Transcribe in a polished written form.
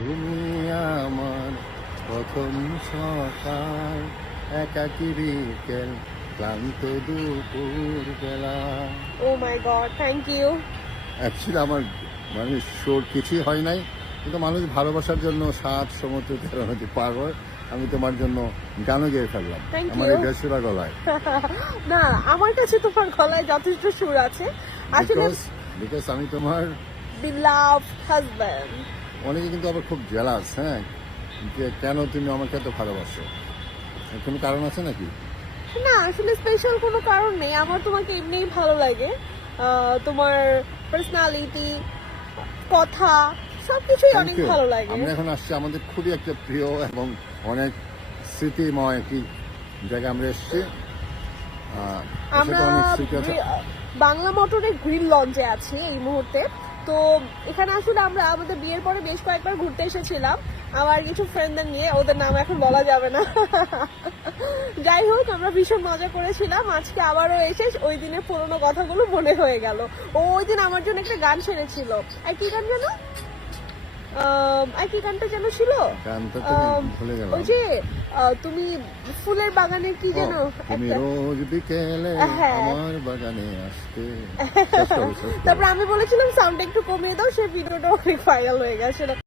তুমি আমার প্রথম সকাল, একাকী বিকেল, ক্লান্ত দুপুর বেলা। ও মাই গড, থ্যাংক ইউ। অ্যাকচুয়ালি আমার মানে শোর কিছুই হয় নাই, কিন্তু মানুষ ভালোবাসার জন্য সাত সমুদ্র তেরো নদী পার হয়। আমি তোমার জন্য গানও গেয়ে ফেললাম Thank আমার you. এই বেসুরা গলায়। না, আমার কাছে তোমার গলায় যথেষ্ট সুর আছে আসলে। বিকজ আমি তোমার beloved husband. অনেকে কিন্তু আবার খুব জেলাস, হ্যাঁ, যে কেন তুমি আমাকে এত ভালোবাসো, এর কোনো কারণ আছে নাকি? না, আসলে স্পেশাল কোনো কারণ নেই, আমার তোমাকে এমনিই ভালো লাগে। তোমার পার্সোনালিটি, কথা, সবকিছুই Thank অনেক you. ভালো লাগে। আমরা এখন আসছি আমাদের খুবই একটা প্রিয় এবং অনেক স্মৃতিময় একটি জায়গায় আমরা এসেছি। আমরা অনেক স্মৃতি আছে। বাংলা মোটরের গ্রিন লঞ্চে আছি এই মুহূর্তে। তো এখানে আসলে আমরা আমাদের বিয়ের পরে বেশ কয়েকবার ঘুরতে এসেছিলাম আমার কিছু ফ্রেন্ডদের নিয়ে, ওদের নাম এখন বলা যাবে না। যাই হোক, আমরা ভীষণ মজা করেছিলাম। আজকে আবারও এসে ওই দিনের পুরোনো কথাগুলো মনে হয়ে গেল। ও ওই দিন আমার জন্য একটা গান ছেড়েছিল। আর কি গান যেন, আর কি গানটা যেন ছিল, গানটা তো আমি ভুলে গেলাম। ওই যে তুমি ফুলের বাগানের কি যেন তুমি একটা। রোজ বিকেলে হ্যাঁ। আমার বাগানে আসতে। তারপর আমি বলেছিলাম সাউন্ড একটু কমিয়ে দাও, সেই ভিডিওটা অনেক ভাইরাল হয়ে গেছে।